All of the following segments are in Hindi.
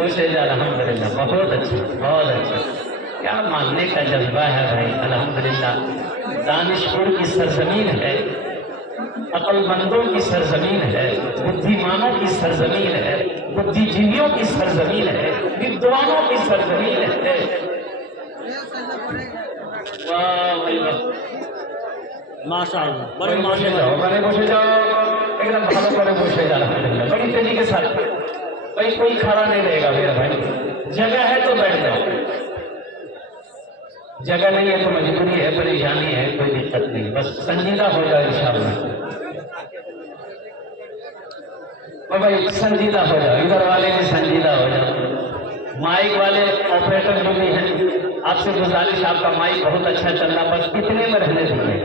खुश है अल्हम्दुलिल्लाह, बहुत अच्छा, बहुत अच्छा। क्या मानने का जज्बा है भाई, अल्हम्दुलिल्लाह। दानिशपुर की सरजमीन है, अक्लमंदों की सरजमीन है, बुद्धिमानों की सरजमीन है, बुद्धिजीवियों की सरजमीन है, विद्वानों की सरजमीन है। वाह भाई वाह, माशाअल्लाह, बड़े बड़े बसे मानने जाओ, वाले। बड़े बसे जाओ, एकदम भालो बड़े बसे जा रहा, बड़ी तेजी के साथ। भाई कोई खड़ा नहीं रहेगा मेरा भाई, जगह है तो बैठ जाओ, जगह नहीं है तो मजबूरी है, परेशानी है, कोई दिक्कत नहीं, बस संजीदा हो जाए इंशाअल्लाह। भाई संजीदा हो जाओ, इधर वाले भी संजीदा हो जाओ, माइक वाले ऑपरेटर जो भी हैं, आपसे गुजारिश, आपका माइक बहुत अच्छा चल रहा, बस कितने में रहने दीजिए।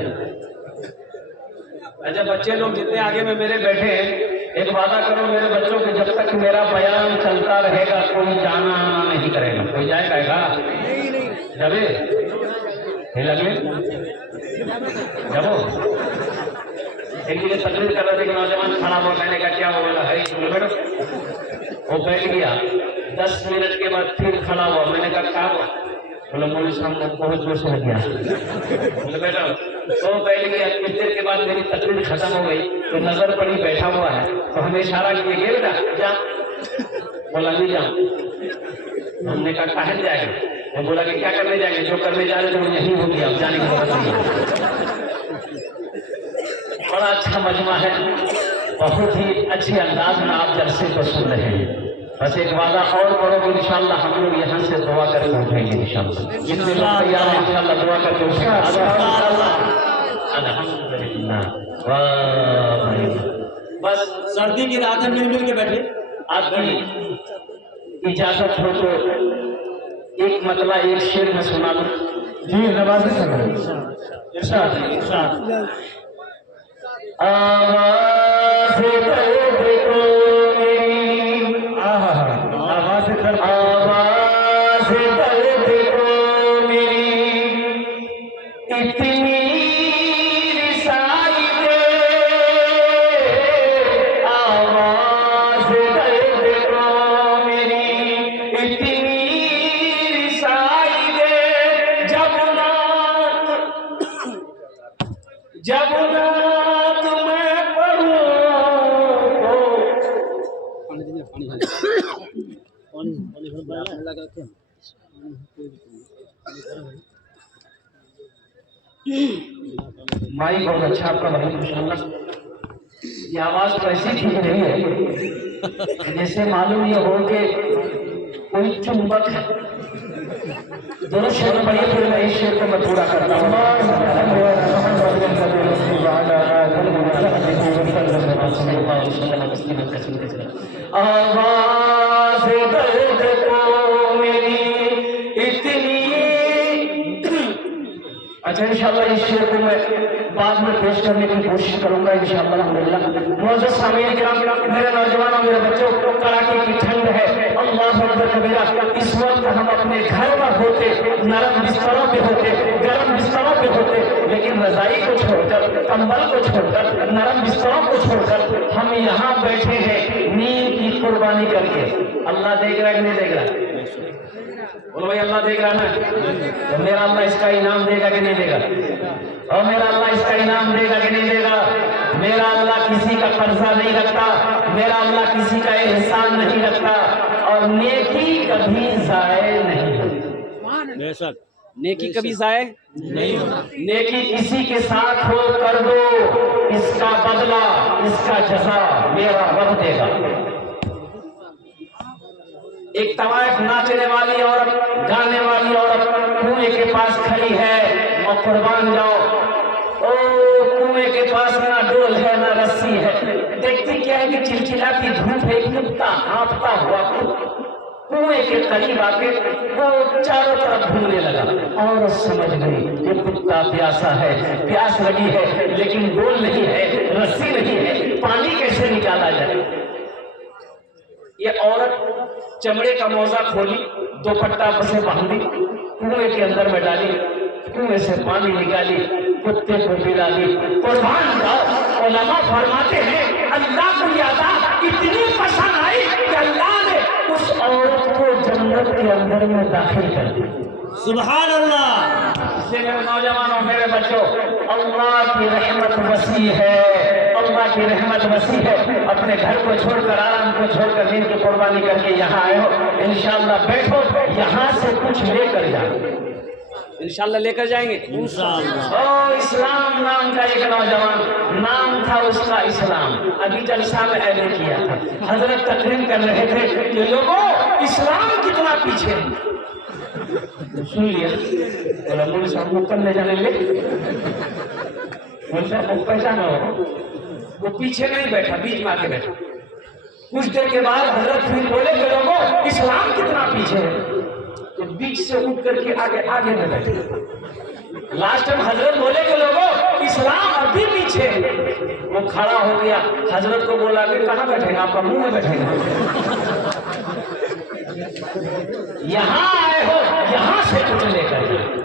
अच्छा बच्चे लोग जितने आगे में मेरे बैठे हैं, एक वादा करो मेरे बच्चों के, जब तक मेरा बयान चलता रहेगा कोई जाना आना नहीं करेगा। कोई जाएगा? जबे लगे जबो एक जगह तकरीर कर रहे थे, नौजवान खड़ा हुआ, मैंने कहा क्या बोला है, बैठो। वो बैठ गया, 10 मिनट के बाद फिर खड़ा हुआ, मैंने कहा क्या हुआ, बोला मौलवी साहब बहुत जोश हो गया, बोले बैठो। तो बैठ गया, कुछ देर के बाद मेरी तकरीर खत्म हो गई, तो नजर पड़ी बैठा हुआ है, तो हमें इशारा किए गए बेटा जा, बोला नहीं जाऊं। हमने कहा कहाँ जाएगा, वो बोला कि क्या करने जाएंगे, जो करने जा रहे थे वो यही हो गया, अब जाने की जरूरत नहीं है। बड़ा अच्छा मजमा है, बहुत ही अच्छे अंदाज में आप जलसे को सुन रहे हैं। बस एक वादा और करोगे इंशाअल्लाह, हम लोग यहाँ से दुआ करके उठेंगे इंशाअल्लाह, जितने लोग तैयार हैं इंशाअल्लाह दुआ करके उठेंगे। अल्हम्दुलिल्लाह, वाह भाई, बस सर्दी की रात में मिल के बैठे। आपकी इजाजत हो तो एक मतलब एक शेर में सुना दूं। जी नवाज इरशाद इरशाद। आवाज़ दर्द को मेरी, आवाज दर्द, आवाज़ दर्द को मेरी इतनी रिसाई दे, आवाज़ दर्द को मेरी इतनी रिसाई दे, जब नात मैं पढ़ूं माई बहुत अच्छा आपका भाई, माशाअल्लाह। ये आवाज तो ऐसी ठीक नहीं है जैसे मालूम ये हो कि कोई चुंबक है। दोनों शेर पढ़िए, फिर मैं इस शेर को मैं पूरा करता हूँ। आवाज़ दर्द को मेरी इतनी, अच्छा इंशाअल्लाह इस शेर को मैं बाद में पेश करने की कोशिश करूंगा इंशाअल्लाह। अल्हम्दुलिल्लाह मौजूद सामीन किराम, मेरे नौजवानों, मेरे बच्चों, कड़ाके की ठंड है, अल्लाह अकबर कबीरा। इस वक्त हम अपने घर में होते, नरम बिस्तरों पे होते, गर्म बिस्तरों पे होते, लेकिन रजाई को छोड़कर, कंबल को छोड़कर, नरम बिस्तरों को छोड़कर हम यहाँ बैठे हैं नींद की कुर्बानी करके। अल्लाह देख रहा है कि नहीं देख रहा? बोलो भाई अल्लाह देख रहा ना, तो मेरा अल्लाह इसका इनाम देगा कि नहीं देगा? और मेरा अल्लाह इसका इनाम देगा कि नहीं देगा? मेरा अल्लाह किसी का कर्जा नहीं रखता, मेरा अल्लाह किसी का एहसान नहीं रखता, और नेकी कभी जाए नहीं होती। बेशक नेकी कभी जाए नहीं होना। नेकी किसी के साथ हो कर दो, इसका बदला, इसका जजा मेरा रब देगा। एक तवायफ नाचने वाली औरत, गाने वाली औरत कुएं के पास खड़ी है, और कुर्बान जाओ, ओ कुएं के पास ना डोल है ना रस्सी है, देखती क्या है कि चिलचिलाती धूप है, कुत्ता हाँफता हुआ कुएं के करीब आके वो चारों तरफ घूमने लगा। और समझ गई ये कुत्ता प्यासा है, प्यास लगी है, लेकिन डोल नहीं है, रस्सी नहीं है, पानी कैसे निकाला जाए। ये औरत चमड़े का मौजा खोली, दुपट्टा से बांधी, कुएं के अंदर में डाली, कुएं से पानी निकाली, कुत्ते को पिला दी। कुर्बान जाओ, उलमा फरमाते हैं अल्लाह को ये अदा इतनी पसंद आई कि अल्लाह ने उस औरत अंदर में दाखिल कर दी। सुभान अल्लाह। इसलिए मेरे नौजवानों, मेरे बच्चों, अल्लाह की रहमत वसी है, अल्लाह की रहमत वसी है। अपने घर को छोड़कर, आराम को छोड़कर, दिन की कुर्बानी करके यहाँ आए हो, इंशाअल्लाह बैठो, यहाँ से कुछ लेकर जाओ। इंशाल्लाह लेकर जाएंगे इंशाल्लाह। ओ इस्लाम नाम का एक नौजवान, नाम था उसका इस्लाम, अभी जलसा में ऐलान किया था। हजरत तकरीर कर रहे थे कि लोगों, इस्लाम कितना पीछे है। सुन लिया, बोला मुझे साहब ऊपर ले जाने ले, पहचाना हो, वो पीछे नहीं बैठा, बीच में आके बैठा। कुछ देर के बाद हजरत फिर बोले कि लोगों, इस्लाम कितना पीछे है, तो बीच से उठ करके आगे में बैठे। लास्ट में हजरत बोले कि लोगों, इस्लाम अभी पीछे है। वो खड़ा हो गया, हजरत को बोला कि कहाँ बैठेगा, आपका मुंह में बैठेगा। यहाँ आए हो, यहाँ से कुछ लेकर जाओ।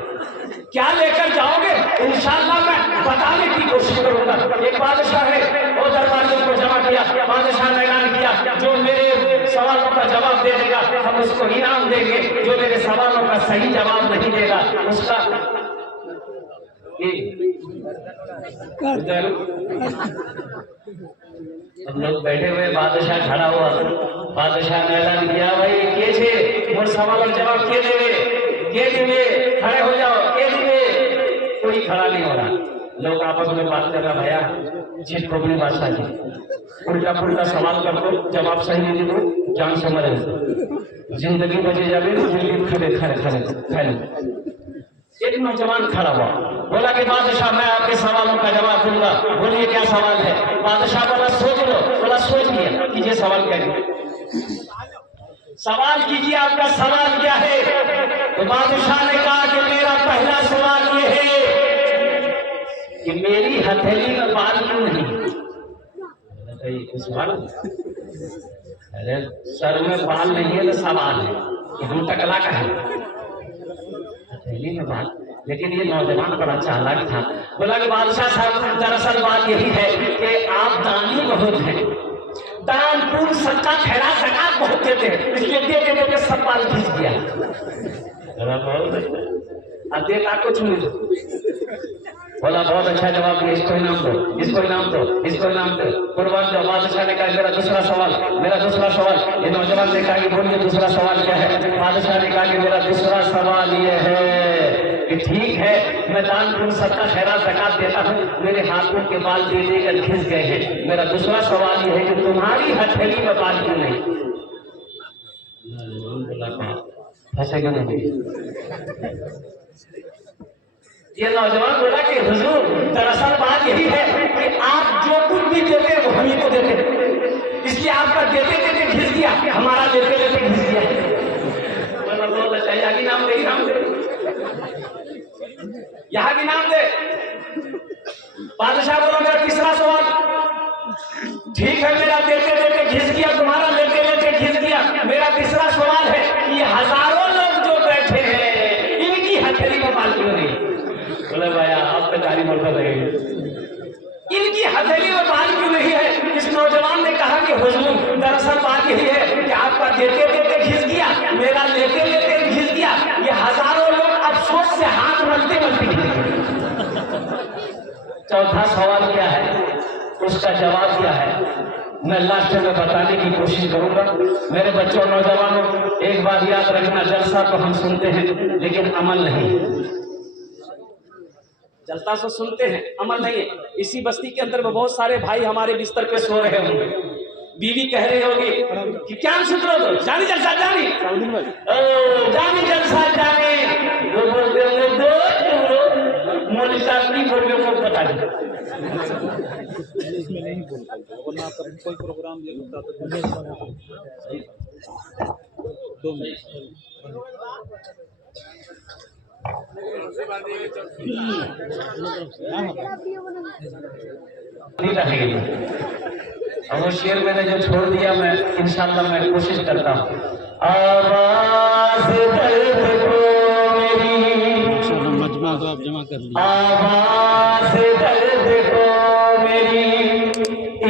क्या लेकर जाओगे इंशाअल्लाह मैं बताने की कोशिश करूंगा। एक बादशाह है, वो दरबारियों को जमा किया, बादशाह ने ऐलान किया जो मेरे सवालों का जवाब दे देगा हम उसको इनाम देंगे, जो मेरे सवालों का सही जवाब नहीं देगा उसका हम लोग बैठे हुए, बादशाह खड़ा हुआ, बादशाह ने ऐलान किया भाई के छे मोर सवालों जवाब के देवे, खड़े हो जाओ, के देवे। कोई खड़ा नहीं हो रहा, लोग आपस में बात कर रहा, भैया चीज खोपड़ी बादशाह जी, उल्टा पुल्टा सवाल कर दो, जवाब सही नहीं दो, जान से मरे, जिंदगी बचे जावे, जिंदगी खड़े। एक नौजवान खड़ा हुआ, बोला कि बादशाह मैं आपके सवालों का जवाब दूंगा, बोलिए क्या सवाल है। बादशाह बोला सोच लो, बोला सोच लिया, कीजिए सवाल क्या है, सवाल कीजिए आपका सवाल क्या है। तो बादशाह ने कहा कि मेरा पहला सवाल ये है कि मेरी हथेली में बाल क्यों नहीं। अरे सर में बाल नहीं है तो सवाल है, हम टकला का है, हथेली में बाल। लेकिन ये नौजवान बड़ा चालाक था, बोला कि बादशाह साहब दरअसल बात यही है कि आप दानी बहुत हैं, दान पुण्य सच्चा खैरा ज़कात बहुत देते हैं, इसलिए देते देते सब बाल खींच दिया। अब देखा कुछ नहीं, बोला बहुत अच्छा जवाब दिया, इसको इनाम दो, इसको इनाम दो, इसको इनाम दो, कुर्बान दो। बादशाह ने कहा मेरा दूसरा सवाल। ये नौजवान ने कहा कि बोलिए दूसरा सवाल क्या है। बादशाह ने कहा कि मेरा दूसरा सवाल ये है कि ठीक है मैं दान पुण्य सदका खैरात ज़कात देता हूँ, मेरे हाथों के बाल दे देकर खिंच गए हैं, मेरा दूसरा सवाल ये है कि तुम्हारी हथेली में बाल क्यों नहीं। फंसेगा नहीं। ये नौजवान बोला कि हुजूर दरअसल बात यही है कि आप जो कुछ भी देते हैं वो हम ही को देते हैं, इसलिए आपका देते देते घिस गया, हमारा देते देते घिस गया। बोला अच्छा यहाँ की नाम दे, यहाँ की नाम दे। बादशाह बोला मेरा तीसरा सवाल, ठीक है मेरा देते देते घिस गया, तुम्हारा लेते लेते घिस गया, मेरा तीसरा सवाल है कि ये हजारों लोग जो बैठे हैं इनकी हथेली में बाल क्यों नहीं। बोले भैया आप तो गाड़ी बढ़ता रहेंगे, इनकी हथेली में बाल क्यों नहीं है। इस नौजवान ने कहा कि हुजूर दरअसल बात यही है कि आपका देते देते घिस गया, मेरा लेते लेते घिस गया, ये हजारों लोग अफसोस से हाथ मलते मलते घिस गए। चौथा सवाल क्या है, उसका जवाब क्या है, मैं लास्ट में बताने की कोशिश करूंगा। मेरे बच्चों नौजवानों, एक बात याद रखना, जलसा तो हम सुनते हैं लेकिन अमल नहीं। जलसा तो सुनते हैं, अमल नहीं है। इसी बस्ती के अंदर में बहुत सारे भाई हमारे बिस्तर पे सो रहे होंगे, बीवी कह रही होगी कि क्या सुन रहे हो, जानी जलसा जानी, जानी जलसा जानी, वो बोलते होंगे दो मौलवी साहब की बोलियों को बता दें। इसमें नहीं बोल पाता, वरना आपका कोई प्रोग्राम ये होता तो 2 मिनट और वो शेर मैंने जो छोड़ दिया, मैं इंशाअल्लाह मैं कोशिश करता हूँ। आवाज़ दर्द को मेरी, मजमा तो आप जमा कर लीजिए। आवाज़ दर्द को मेरी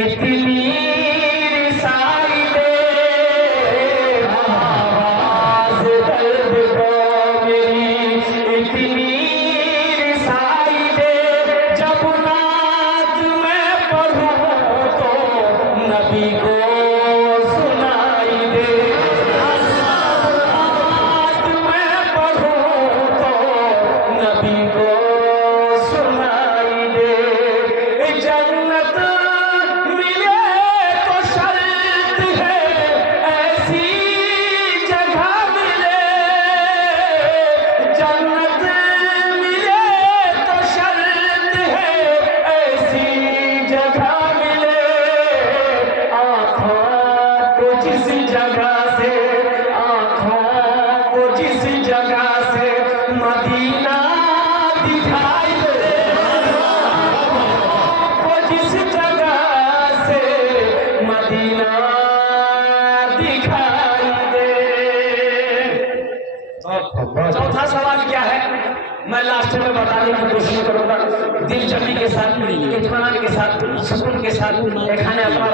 इतनी रिसाई दे, आवाज़ दर्द चौथा सवाल क्या है, मैं लास्ट में बताने की कोशिश करूंगा दिलचस्पी के साथ, इत्मीनान के साथ, सुकून के साथ। खाने अपना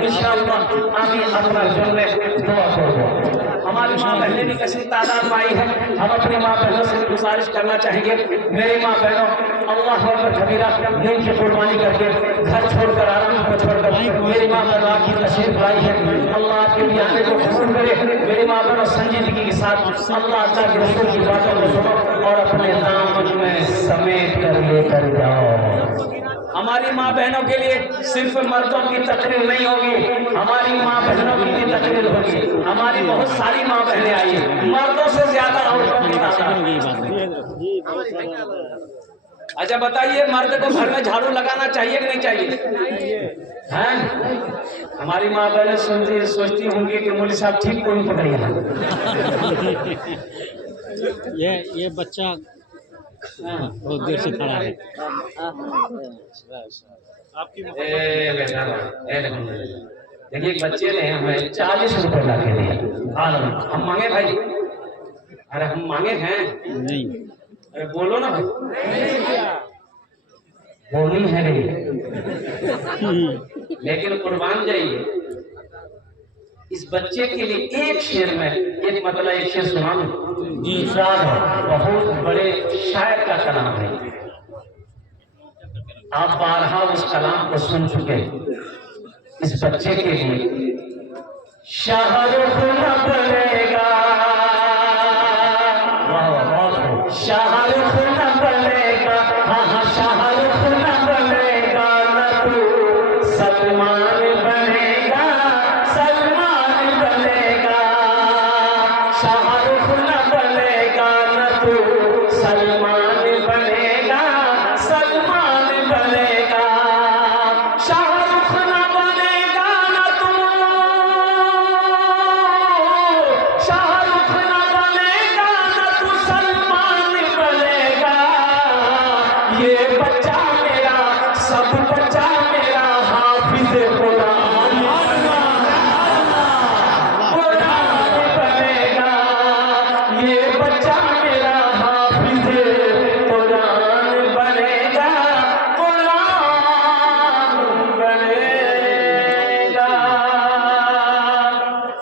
इंशाअल्लाह आगे अपना जो में दुआ करो। हमारी माँ बहनें भी कसी तादाद में आई है, हम अपनी माँ बहनों से गुजारिश करना चाहेंगे, मेरी माँ बहनों अल्लाह अकबर कबीरा दिन की कुर्बानी करके घर छोड़कर आराम को छोड़कर मेरी माँ बहनों की तशरीफ लाई है। अल्लाह आपके लिए आने को कबूल करे। मेरी माँ बहनों संजीदगी के साथ अल्लाह के रसूल की बातों को सुनो और अपने दामन में समेट कर लेकर जाओ। हमारी माँ बहनों के लिए सिर्फ मर्दों की तकरीर नहीं होगी, हमारी माँ बहनों की भी तकरीर होगी। हमारी बहुत सारी माँ बहनें आई है, मर्दों से ज्यादा औरतों की तादाद। अच्छा बताइए, मर्द को घर में झाड़ू लगाना चाहिए कि नहीं चाहिए? हैं? हमारी माँ बहनें सुनती सोचती होंगी कि मौलवी साहब ठीक को नहीं पकड़िएगा। ये बच्चा बहुत देर से खड़ा है। आपकी देखिए बच्चे ने हमें 40 रुपए ला के दिए। हम मांगे भाई? अरे हम मांगे हैं नहीं, अरे बोलो ना भाई, बोलनी है नहीं, लेकिन कुर्बान जाइए इस बच्चे के लिए एक शेर में एक मतलब एक शेर सुनाऊं जी। बहुत बड़े शायर का कलाम है, आप बारहा उस कलाम को सुन चुके। इस बच्चे के लिए शाहरुख न बनेगा, शाहरुख न बनेगा, हाँ शाहरुख न बनेगा, न तू सलमान बनेगा, सलमान बनेगा। शाहरुख न बनेगा, न तू सलमान बनेगा, सलमान बनेगा। शाहरुख न बनेगा, न तू शाहरुख न बनेगा, न तू सलमान बनेगा। ये बच्चा मेरा, सब बच्चा मेरा हाफिज कुरान बनेगा। ये बच्चा मेरा हाफिज कुरान बनेगा, कुरान बनेगा।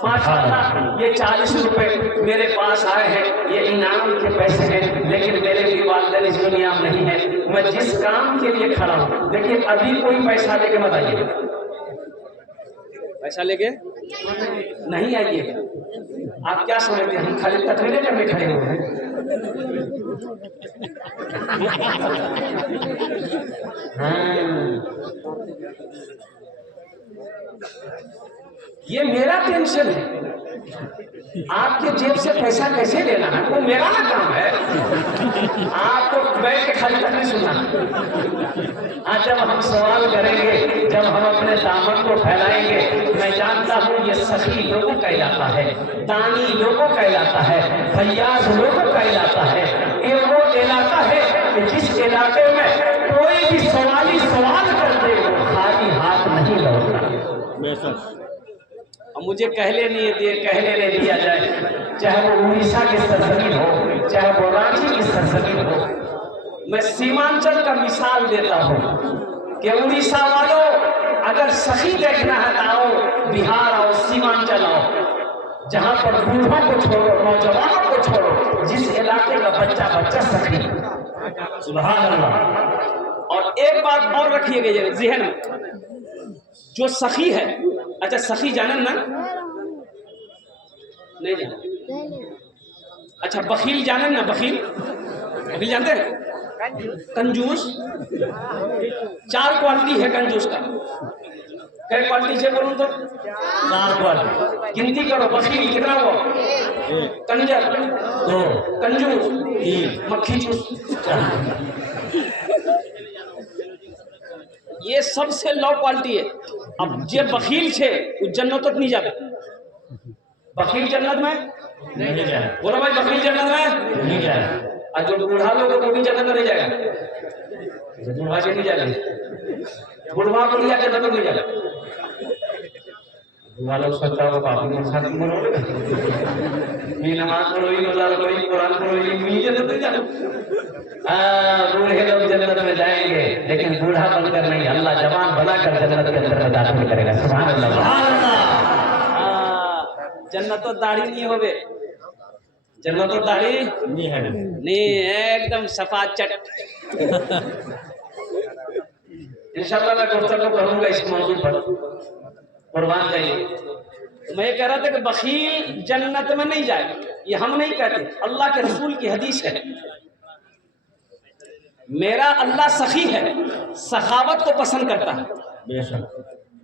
माशाअल्लाह, ये 40 रुपए मेरे पास आए हैं, ये इनाम के पैसे हैं, लेकिन मेरे भी वालिदैन इस दुनिया में नहीं है। मैं जिस काम के लिए खड़ा हूँ, देखिए अभी कोई पैसा लेके मत आइए, पैसा लेके नहीं आइएगा। आप क्या समझते हैं हम खाली तकरीरें करने खड़े हुए हैं? ये मेरा टेंशन है, आपके जेब से पैसा कैसे लेना है वो मेरा ना काम है। आपको बैठ के खाली तकरीर सुनना। आज जब हम सवाल करेंगे, जब हम अपने दामन को फैलाएंगे, मैं जानता हूँ ये सखी लोगों का इलाका है, दानी लोगों का इलाका है, फैयाज लोगों का इलाका है। ये वो इलाका है कि जिस इलाके में कोई भी सवाली सवाल कर दे वो खाली हाथ नहीं लौटता। बेशक मुझे कहले नहीं दिया जाए, चाहे वो उड़ीसा की सरजमीन हो, चाहे वो रांची की सरजमीन हो। मैं सीमांचल का मिसाल देता हूँ कि उड़ीसा वालों अगर सही देखना है तो आओ बिहार आओ, सीमांचल आओ, जहाँ पर बूढ़ों को छोड़ो, नौजवानों को छोड़ो, जिस इलाके का बच्चा बच्चा सखी। सुभान अल्लाह। और एक बात और रखिएगा ज़हन में, जो सखी है, अच्छा सखी जाने ना? नहीं जाने। अच्छा बखील जाने ना? बखील जानते हैं? कंजूस। 4 क्वालिटी है कंजूस का। कई क्वालिटी से बोलूं तो 4 क्वालिटी गिनती करो। बखील कितना हुआ? कंजर 2, कंजूस 3, मक्खी चूस 4। ये सबसे लो क्वालिटी है। अब जे बखील छे वो जन्नत तक नहीं जाता। बखील जन्नत में नहीं जाए। बोलो भाई बखील जन्नत में नहीं जाए। और जो बूढ़ा लोग वो भी जन्नत में नहीं जाएगा। बूढ़ा से नहीं जाएगा, बुढ़वा को लिया जन्नत में नहीं जाएगा। वालों सोचा वो बाबू के साथ मरोगे मी नमाज पढ़ो ही रोजा रखो ही कुरान पढ़ो ही मी जन्नत में जाओ। बूढ़े लोग जन्नत में जाएंगे लेकिन बूढ़ा बनकर नहीं, अल्लाह जवान बनाकर जन्नत के अंदर में दाखिल करेगा। सुभान अल्लाह। जन्नत तो दाढ़ी नहीं होवे, जन्नत तो दाढ़ी नहीं है। नहीं, एकदम सफा चट। इंशाअल्लाह मैं गुफ्तगू करूंगा इस मौजू पर, कुर्बान जाइए। मैं ये कह रहा था कि बखील जन्नत में नहीं जाएगा, ये हम नहीं कहते, अल्लाह के रसूल की हदीस है। मेरा अल्लाह सखी है, सखावत को पसंद करता है।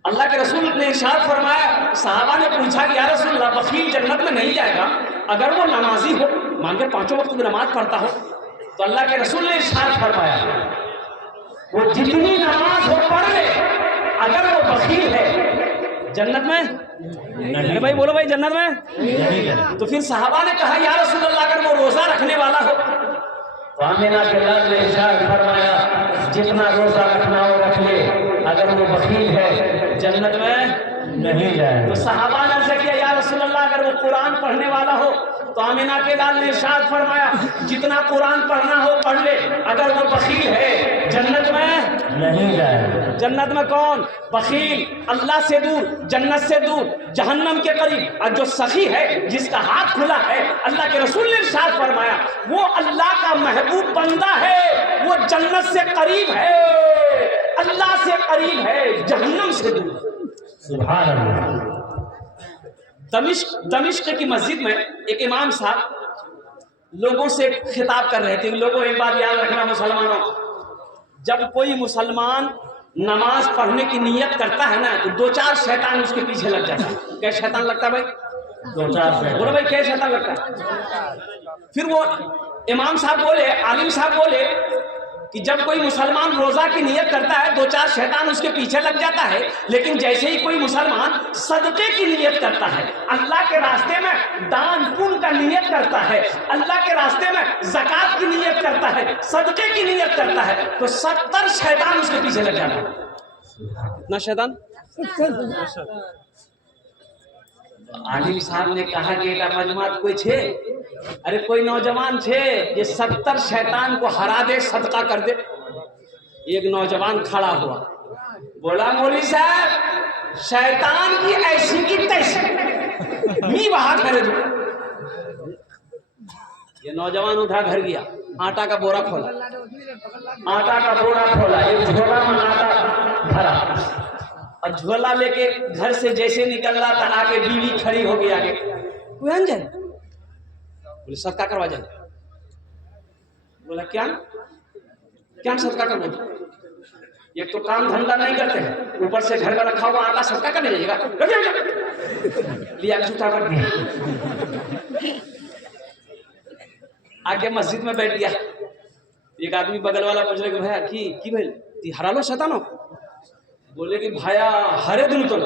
अल्लाह के रसूल ने इरशाद फरमाया, सहाबा ने पूछा कि या रसूलल्लाह बखील जन्नत में नहीं जाएगा अगर वो नमाजी हो, मान के 5 वक्त की नमाज पढ़ता हो? तो अल्लाह के रसूल ने इरशाद फरमाया वो जितनी नमाज हो पढ़ ले, अगर वो बखील है जन्नत में अरे भाई बोलो भाई जन्नत में। तो फिर सहाबा ने कहा या रसूलल्लाह अगर वो रोजा रखने वाला हो? तो आमिना के लाल ने इरशाद फरमाया जितना रोजा रखना हो रख ले, अगर वो बखील है जन्नत में नहीं जाए। तो सहाबा ने अर्ज़ किया या रसूलल्लाह अगर वो कुरान पढ़ने वाला हो? तो आमिना के लाल ने इरशाद फरमाया जितना कुरान पढ़ना हो पढ़ ले, अगर वो बखील है जन्नत में नहीं जाए। जन्नत में कौन? बखील, अल्लाह से दूर, जन्नत से दूर, जहन्नम के करीब। और जो सखी है, जिसका हाथ खुला है, अल्लाह के रसूल ने इरशाद फरमाया वो अल्लाह का महबूब बंदा है, वो जन्नत से करीब है, अल्लाह से करीब है, जहन्नम से दूर। सुभान अल्लाह। दमिश्क की मस्जिद में एक इमाम साहब लोगों से खिताब कर रहे थे। लोगों एक बात याद रखना मुसलमानों, जब कोई मुसलमान नमाज पढ़ने की नियत करता है ना तो 2-4 शैतान उसके पीछे लग जाता है। क्या शैतान लगता है भाई? 2-4 बोलो भाई क्या शैतान लगता है? फिर वो इमाम साहब बोले, आलिम साहब बोले कि जब कोई मुसलमान रोजा की नियत करता है 2-4 शैतान उसके पीछे लग जाता है, लेकिन जैसे ही कोई मुसलमान सदके की नियत करता है, अल्लाह के रास्ते में दान पुण्य का नियत करता है, अल्लाह के रास्ते में ज़कात की नियत करता है, सदके की नियत करता है, तो 70 शैतान उसके पीछे लग जाता है। ना शैतान? आलिम साहब ने कहा कि एटा मजमात कोई छे, अरे कोई नौजवान छे ये 70 शैतान को हरा दे, सदका कर दे। एक नौजवान खड़ा हुआ, बोला मौलवी साहब शैतान की ऐसी की तैसी मी वहां खड़े दो। ये नौजवान उठा घर गया, आटा का बोरा खोला, आटा का बोरा खोला, एक झोला में आटा भरा और झोला लेके घर से जैसे निकल रहा था आके बीवी खड़ी हो गई आगे, कोई अंजन बोले सदका करवा जाए। बोला क्या क्या सदका करवा? एक तो काम धंधा नहीं करते हैं, ऊपर से घर में रखा हुआ आटा सदका करने जाएगा। लिया जूता कर दिया, आके मस्जिद में बैठ गया। एक आदमी बगल वाला पूछ रहे कि भैया की भाई ती हरा लो शैतानो? बोले कि भाया हरे दिन तो,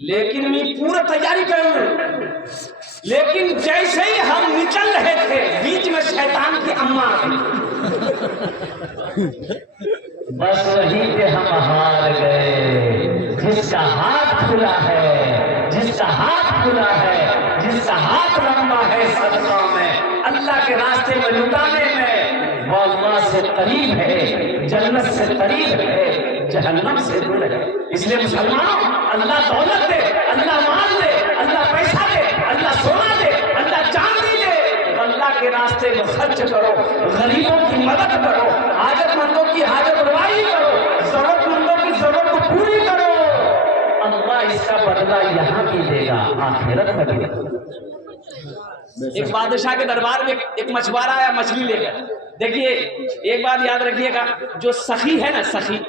लेकिन मैं पूरा तैयारी कर, लेकिन जैसे ही हम निकल रहे थे बीच में शैतान की अम्मा बस वहीं पे हम हार गए। जिसका हाथ खुला है, जिसका हाथ खुला है, जिसका हाथ लंबा है सदका में, अल्लाह के रास्ते में लुटाने में, वो अल्लाह से करीब है, जन्नत से करीब है, जहन्नम से दूर है। इसलिए मुसलमानों अल्लाह दौलत दे, अल्लाह माल दे, अल्लाह पैसा दे, अल्लाह सोना दे, अल्लाह चांदी दे, अल्लाह के रास्ते में खर्च करो, गरीबों की मदद करो, हाजतमंदों की हाजत रवाई करो, जरूरतमंदों की जरूरत को पूरी करो। अल्लाह इसका बदला यहाँ भी देगा, आखिरत में भी देगा। एक बादशाह के दरबार में एक मछुआरा आया मछली लेकर। देखिए एक बात याद रखिएगा, जो सखी है ना, सखी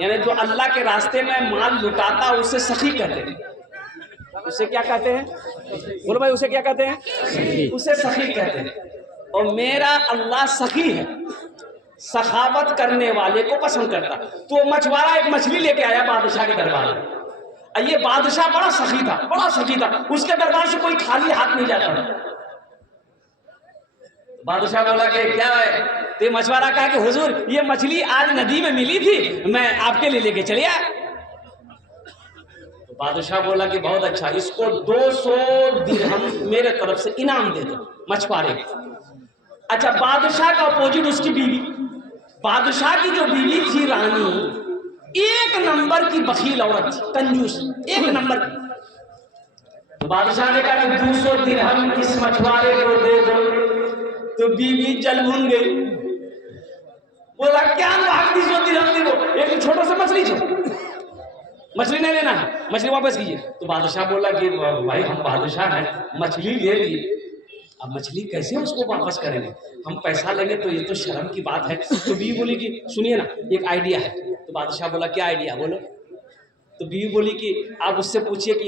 यानी जो अल्लाह के रास्ते में माल लुटाता उसे सखी कहते हैं। उसे क्या कहते हैं? बोलो भाई उसे क्या कहते हैं? उसे सखी कहते हैं। और मेरा अल्लाह सखी है, सखावत करने वाले को पसंद करता। तो मछुआरा एक मछली लेके आया बादशाह के दरबार में। ये बादशाह बड़ा सखी था, बड़ा सखी था, उसके दरबार से कोई खाली हाथ नहीं जाता। बादशाह बोला कि क्या है? तो मछुआरा कहा कि हुजूर ये मछली आज नदी में मिली थी, मैं आपके लिए लेके चले आया। बादशाह बोला कि बहुत अच्छा, इसको 200 दिरहम मेरे तरफ से इनाम दे दो मछुआरे को। अच्छा, बादशाह का अपोजिट उसकी बीवी, बादशाह की जो बीवी थी रानी, एक नंबर की बखील औरत थी, कंजूस, एक नंबर की। तो बादशाह ने कहा कि 200 दिरहम इस मछुआरे को दे दो। तो बीवी जल भून गई, बोला क्या भाग 200 दिरहम दे दो, एक छोटा सा मछली छो, मछली नहीं लेना है, मछली वापस कीजिए। तो बादशाह बोला कि भाई हम बादशाह हैं, मछली ले लिए, अब मछली कैसे उसको वापस करेंगे, हम पैसा लेंगे तो ये तो शर्म की बात है। तो बीवी बोली कि सुनिए ना, एक आइडिया है। तो बादशाह बोला क्या आइडिया, बोलो। तो बीवी बोली कि आप उससे पूछिए कि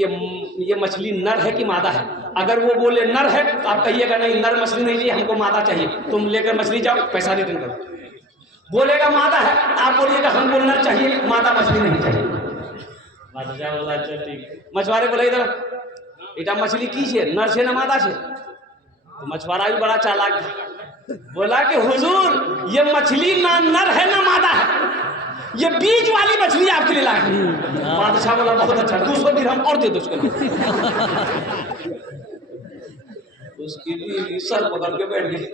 ये मछली नर है कि मादा है। अगर वो बोले नर है तो आप कहिएगा नहीं, नर मछली नहीं चाहिए, हमको मादा चाहिए, तुम लेकर मछली जाओ, पैसा रिटर्न करो। बोलेगा मादा है, आप बोलिएगा हमको नर चाहिए, मादा मछली नहीं चाहिए। बादशाह बोला अच्छा ठीक। मछुआरे बोले इधर बेटा मछली की छे, नर छे ना मादा छे। तो मछुआरा भी बड़ा चालाक बोला कि हुजूर ये मछली ना नर है ना मादा है, ये बीज वाली मछली आपके लिए लाए। बादशाह बोला बहुत अच्छा, 200 दिरहम और दे दो उसको। उसकी भी सर पकड़ के बैठ गई,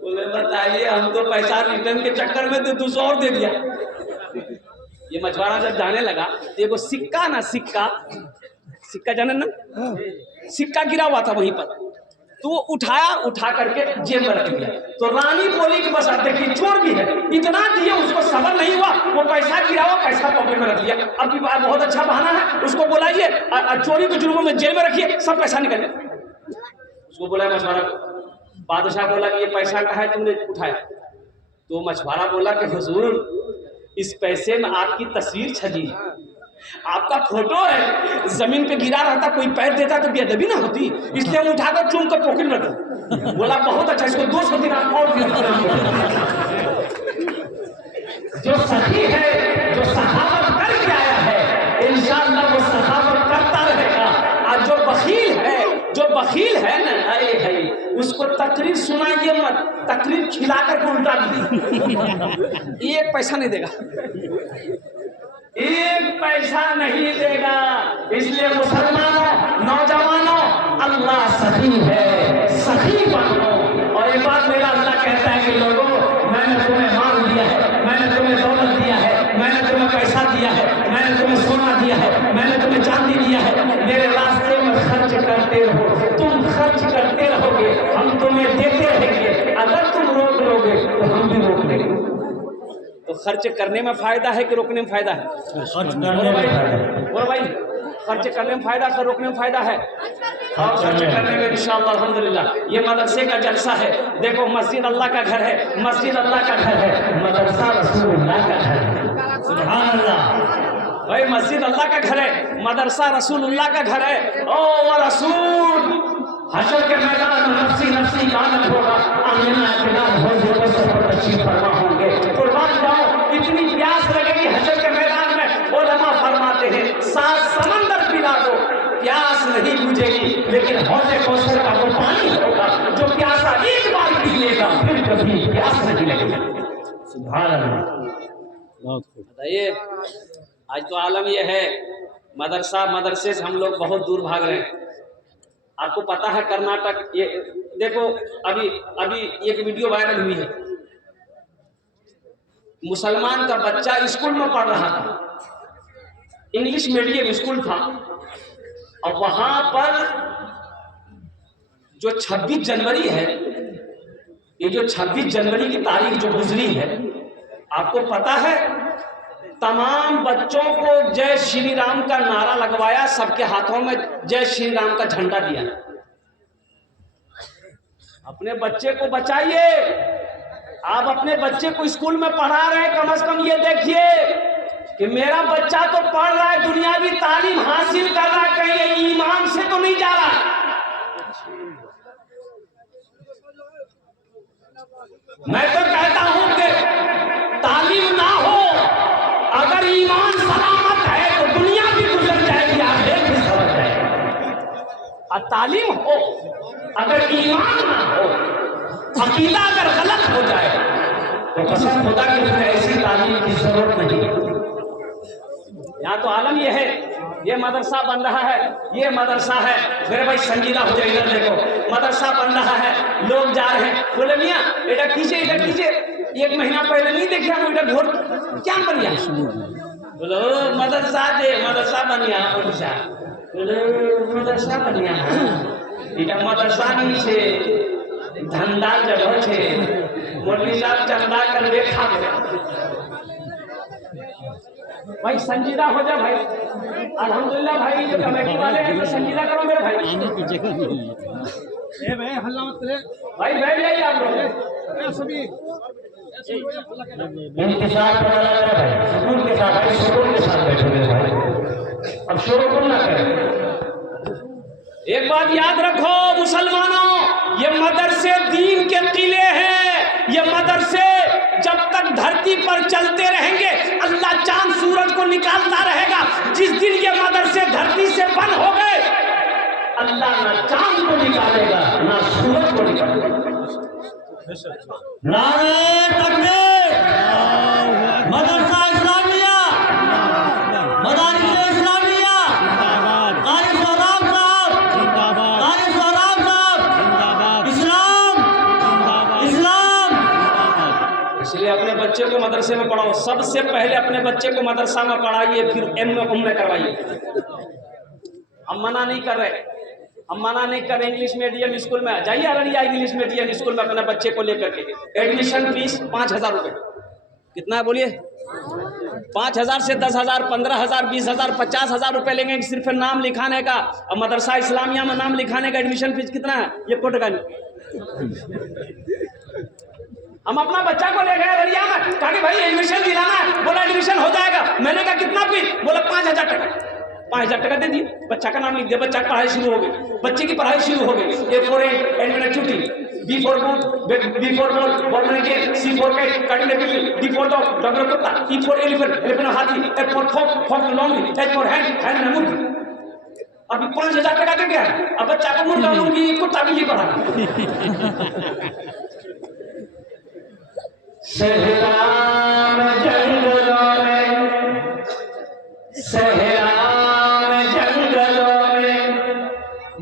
बोले बताइए हम तो पैसा रिटर्न के चक्कर में तो 200 और दे दिया। ये मछुआरा जब जाने लगा तो एगो सिक्का ना, सिक्का जाने ना, सिक्का गिरा हुआ था वहीं पर, तो वो उठा करके जेब में रख दिया। तो रानी बोली कि बस देखिए चोर भी है, इतना दिए उसको सबर नहीं हुआ, वो पैसा गिरा हुआ, पैसा पॉकेट में रख लिया। अब भी बहुत अच्छा बहाना है, उसको बुलाइए, चोरी के जुर्मों में जेल में रखिए, सब पैसा निकले। उसको बुलाया मछुआरा को। बादशाह बोला कि ये पैसा कहाँ है तुमने उठाया। तो मछुआरा बोला कि हुजूर इस पैसे में आपकी तस्वीर छजी है, आपका फोटो है, जमीन पे गिरा रहता, कोई पैर देता तो बेअदबी ना होती, इसलिए हम उठाकर चूम कर पॉकेट में रखा। बोला बहुत अच्छा, इसको 200 दिरहम और जो सही है, जो सखावत करके आया है, इंशाअल्लाह वो सखावत करता रहेगा। और जो बखील है ना, उसको तकरीर सुनाइए मत, तकरीर खिला कर उल्टा दीजिए। एक पैसा नहीं देगा, एक पैसा नहीं देगा। इसलिए मुसलमानों, नौजवानों, अल्लाह सही है, सही बनो। और एक बात मेरा अल्लाह कहता है कि लोगों मैंने तुम्हें माल दिया है, मैंने तुम्हें दौलत दिया है, मैंने तुम्हें पैसा दिया है, मैंने तुम्हें सोना दिया है, मैंने तुम्हें चांदी दिया है, मेरे रास्ते में खर्च करते रहो। तुम खर्च करते रहोगे, हम तुम्हें देते रहेंगे। अगर तुम रोक लोगे तो हम भी रोक लेंगे। तो खर्च करने में फायदा है कि रोकने में फायदा है? बोलो भाई, खर्च करने में फायदा है, रोकने में फायदा है? और खर्च करने में इंशाअल्लाह अल्हम्दुलिल्लाह। ये मदरसे का जलसा है, देखो मस्जिद अल्लाह का घर है, मस्जिद अल्लाह का घर है, मदरसा रसूलुल्लाह का घर है। सुभान अल्लाह भाई, मस्जिद अल्लाह का घर है, मदरसा रसूलुल्लाह का घर है। ओ रसूल, हशर के मैदान में नफ्सी नफ्सी गानत होगा, आमिना इत्मीनान हो जो सफर तशरीफ फरमा होंगे। कुर्बान जाओ, इतनी प्यास लगेगी हशर के मैदान में। उलमा फरमाते हैं 7 समंदर पिला दो, प्यास नहीं बुझेगी, लेकिन हौज़े कौसर का वो पानी होगा जो प्यासा एक बार पी लेगा, फिर कभी प्यास नहीं लगेगी। सुभान अल्लाह। बताइए, आज तो आलम ये है, मदरसे से हम लोग बहुत दूर भाग रहे हैं। आपको पता है कर्नाटक, ये देखो अभी एक वीडियो वायरल हुई है, मुसलमान का बच्चा स्कूल में पढ़ रहा था, इंग्लिश मीडियम स्कूल था, और वहां पर जो 26 जनवरी है, ये जो 26 जनवरी की तारीख जो गुजरी है, आपको पता है तमाम बच्चों को जय श्री राम का नारा लगवाया, सबके हाथों में जय श्री राम का झंडा दिया। अपने बच्चे को बचाइए। आप अपने बच्चे को स्कूल में पढ़ा रहे हैं, कम से कम ये देखिए कि मेरा बच्चा तो पढ़ रहा है, दुनियावी तालीम हासिल कर रहा है, कहीं ये ईमान से तो नहीं जा रहा। मैं तो कहता हूं कि तालीम ना हो, अगर ईमान सलामत है तो दुनिया भी गुजर जाएगी, आखिरत भी समझ जाएगी। और तालीम हो, अगर ईमान ना हो, अकीदा अगर गलत हो जाए तो कसम खुदा की उसमें ऐसी तालीम की जरूरत नहीं। यहाँ तो आलम ये है, ये मदरसा बन रहा है, ये मदरसा है। मेरे भाई संजीदा हो जाए, इधर देखो मदरसा बन रहा है, लोग जा रहे हैं। बोले मियाँ बेटा कीजिए, इधर कीजिए। 1 महीना पहले नहीं देखे हम इधर घोर क्या बनिया, बोलो मदरसा दे, मदरसा बनिया, बोलो मदरसा बनिया। इधर मदरसा नहीं छे, धंधा जगह छे। मौलवी साहब चंदा कर दे खा भाई, संजीदा हो जा भाई। अल्हम्दुलिल्लाह भाई, जो कमेटी वाले हैं तो संजीदा करो मेरे भाई। आने की जगह नहीं है। ए भाई हल्ला मत करे भाई बैठ जाइए आप लोग सभी। इंतजार बनाना मेरा भाई, सुकून के साथ भाई, सुकून के साथ बैठो मेरे भाई, अब शोर ना करें। एक बात याद रखो मुसलमानों, ये मदरसे दीन के किले हैं। ये मदरसे जब तक धरती पर चलते रहेंगे, अल्लाह चांद सूरज को निकालता रहेगा। जिस दिन ये मदरसे धरती से बंद हो गए, अल्लाह ना चांद को निकालेगा ना सूरज को निकालेगा। नारे तकबीर, मदरसा इस्लामिया, मदारिस इस्लामिया, कारी सोहराब साहब, कारी सोहराब साहब, इस्लाम, इस्लाम। इसलिए अपने बच्चे को मदरसे में पढ़ाओ। सबसे पहले अपने बच्चे को मदरसा में पढ़ाइए, फिर एम में करवाइए। हम मना नहीं कर रहे, हम मना नहीं कर रहे। इंग्लिश मीडियम स्कूल में जाइए, अररिया इंग्लिश मीडियम स्कूल में अपने बच्चे को लेकर के। एडमिशन फीस 5,000 रुपये। कितना है बोलिए? 5,000 से 10,000, 15,000, 20,000, 50,000 रुपये लेंगे सिर्फ नाम लिखाने का। अब मदरसा इस्लामिया में नाम लिखाने का एडमिशन फीस कितना है? ये कोट का हम अपना बच्चा को ले गए अररिया में, कहा कि भाई एडमिशन दिलाना है। बोला एडमिशन हो जाएगा। मैंने कहा कितना फीस? बोला 5,000 टका। 5,000 टका दे दिए, बच्चा का नाम लिख दिया, बच्चा की पढ़ाई शुरू हो गई। बच्चे की पढ़ाई शुरू हो गई। A for and B for ball, ball में के, C for cat, cutting the bill, D for dog, dog में कुत्ता, E for elephant, elephant में हाथी, F for fork, fork में Laungi, H for hand, hand में मुर्गी। अभी 5,000 टका दे गया, अब बच्चा को मुर्गा लौंगी कुत्ता भी नहीं पढ़ा। सहरा में जंगलों में, सहरा में जंगलों में,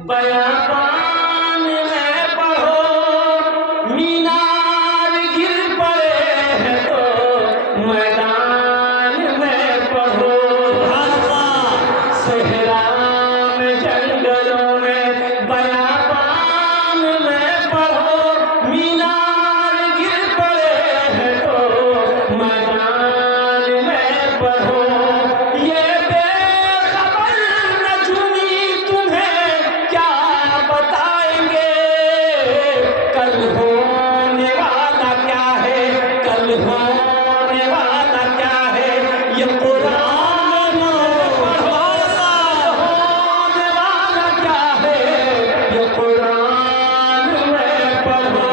बयाबान में पढ़ो, मीनार गिर पड़े हैं तो मैदान में पढ़ो। सहरा में जंगलों में, बयाबान में पढ़ो, मीनार गिर पड़े हैं तो मैदान में पढ़ो। ये बेखबर नजूमी तुम्हें क्या बताएंगे, कल होने वाला क्या है, कल होने वाला क्या है। ये कुरान पढ़ो, होने वाला क्या है, ये कुरान में पढ़ो।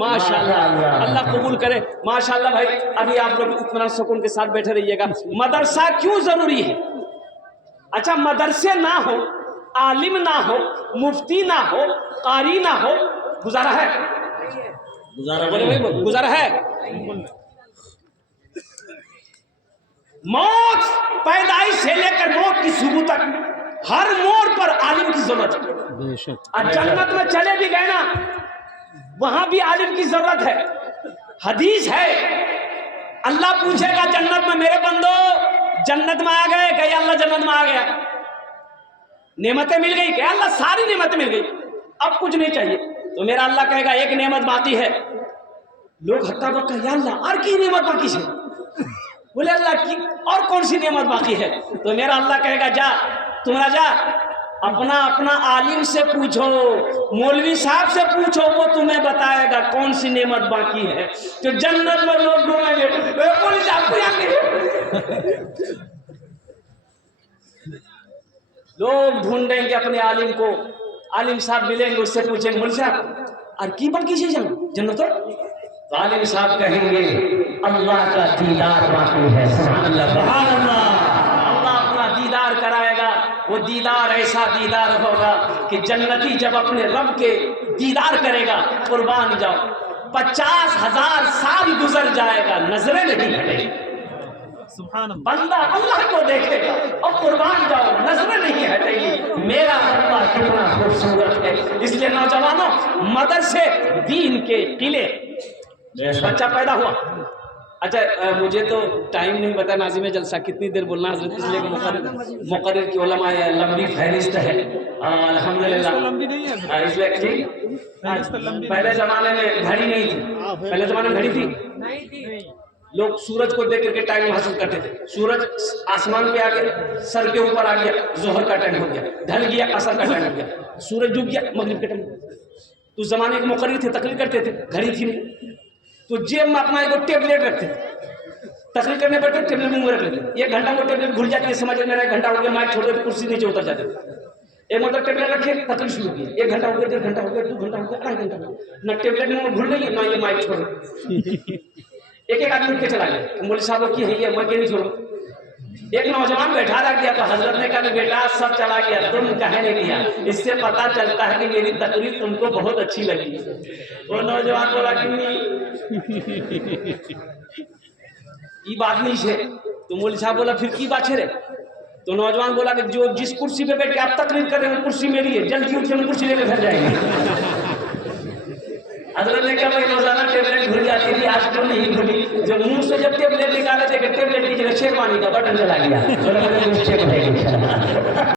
माशाल्लाह, अल्लाह कबूल करे। माशाल्लाह भाई, अभी आप लोग इत्मीनान सुकून के साथ बैठे रहिएगा। मदरसा क्यों जरूरी है? अच्छा, मदरसे ना हो, आलिम ना हो, मुफ्ती ना हो, कारी ना हो, गुजारा है? बोले भाई, गुजारा है? मौत पैदाइश से लेकर मौत की सुबह तक हर मोड़ पर आलिम की जरूरत है। बेशक। और जन्नत में चले भी गए ना, वहां भी आलिम की जरूरत है। हदीस है, अल्लाह पूछेगा जन्नत में, मेरे बंदो जन्नत में आ गए? क्या अल्लाह जन्नत में आ गया? नेमतें मिल गई? क्या अल्लाह सारी नेमतें मिल गई, अब कुछ नहीं चाहिए? तो मेरा अल्लाह कहेगा एक नेमत बाकी है। लोग हक्का बक्का, या अल्लाह और की नेमत बाकी है? बोले अल्लाह की और कौन सी नेमत बाकी है? तो मेरा अल्लाह कहेगा जा, तुम्हारा जा, अपना अपना आलिम से पूछो, मौलवी साहब से पूछो, वो तुम्हें बताएगा कौन सी नेमत बाकी है। तो जन्नत में लोग ढूंढेंगे, मौलवी साहब को जाएंगे, लोग ढूंढेंगे अपने आलिम को। आलिम साहब मिलेंगे, उससे पूछेंगे मौलवी साहब और की बाकी चीज जन्नत? तो आलिम साहब कहेंगे अल्लाह का दीदार बाकी है। सुभान अल्लाह, सुभान अल्लाह। अल्लाह अपना दीदार कराएगा। वो दीदार ऐसा दीदार होगा कि जन्नती जब अपने रब के दीदार करेगा, कुर्बान जाओ, 50,000 साल गुजर जाएगा, नजरें नहीं हटेगी। बंदा अल्लाह को देखेगा और कुर्बान जाओ, नजरें नहीं हटेगी मेरा अल्लाह कितना खूबसूरत है। इसलिए नौजवानों, मदरसे दीन के किले। बच्चा पैदा हुआ, अच्छा मुझे तो टाइम नहीं पता नाज़िम जलसा कितनी देर बोलना हजरत, इसलिए मुकर्रिर की उलमा लंबी फहरिस्त है अल्हम्दुलिल्लाह। इसलिए ठीक, पहले ज़माने में घड़ी नहीं थी, पहले ज़माने में घड़ी थी, लोग सूरज को देख करके टाइम हासिल करते थे। सूरज आसमान पे आ गया, सर के ऊपर आ गया, जोहर का टाइम हो गया, ढल गया, असर का टाइम हो गया, सूरज डूब गया, मगरिब का टाइम। तो ज़माने के मुकर्रिर थे, तकरीर करते थे, घड़ी थी नहीं, तो जेब में अपना एक टेबलेट रखते थे, तकरीर करने बैठे टेबलेट मुंह में रख लेते, 1 घंटा वो टेबलेट घुल जाती है, समझ में मेरा 1 घंटा हो गया, माइक छोड़ देते, कुर्सी नीचे उतर जाते थे। एक मतलब टेबलेट रखे, तकरीर शुरू की, 1 घंटा हो गया, 1.5 घंटा हो गया, 2 घंटा हो गया, 2.5 घंटा हो गया, ना टेबलेट में घुल रही है ना ये माइक छोड़। एक आदमी उठ के चला गया, मौलवी साहब की है ये, मैं क्यों नहीं छोड़ू। एक नौजवान बैठा रह गया, तो हजरत ने कहा बेटा सब चला गया, तुम कहे नहीं किया, इससे पता चलता है कि मेरी तकरीर तुमको बहुत अच्छी लगी। वो नौजवान बोला कि नहीं ये बात नहीं है। तो मौलवी साहब बोला फिर की बात है रे। तो नौजवान बोला कि जो जिस कुर्सी पे बैठ के आप तकरीर कर रहे हैं वो कुर्सी मेरी है, जल्दी उठ के कुर्सी लेके घर जाएंगे। हजरत ने कहा भाई रोजाना टेबलेट भूल जाती थी, आज क्यों नहीं भूली। जब मुंह से जब टेबलेट निकाले थे, टेबलेट की जगह शेरवानी का बटन चला गया।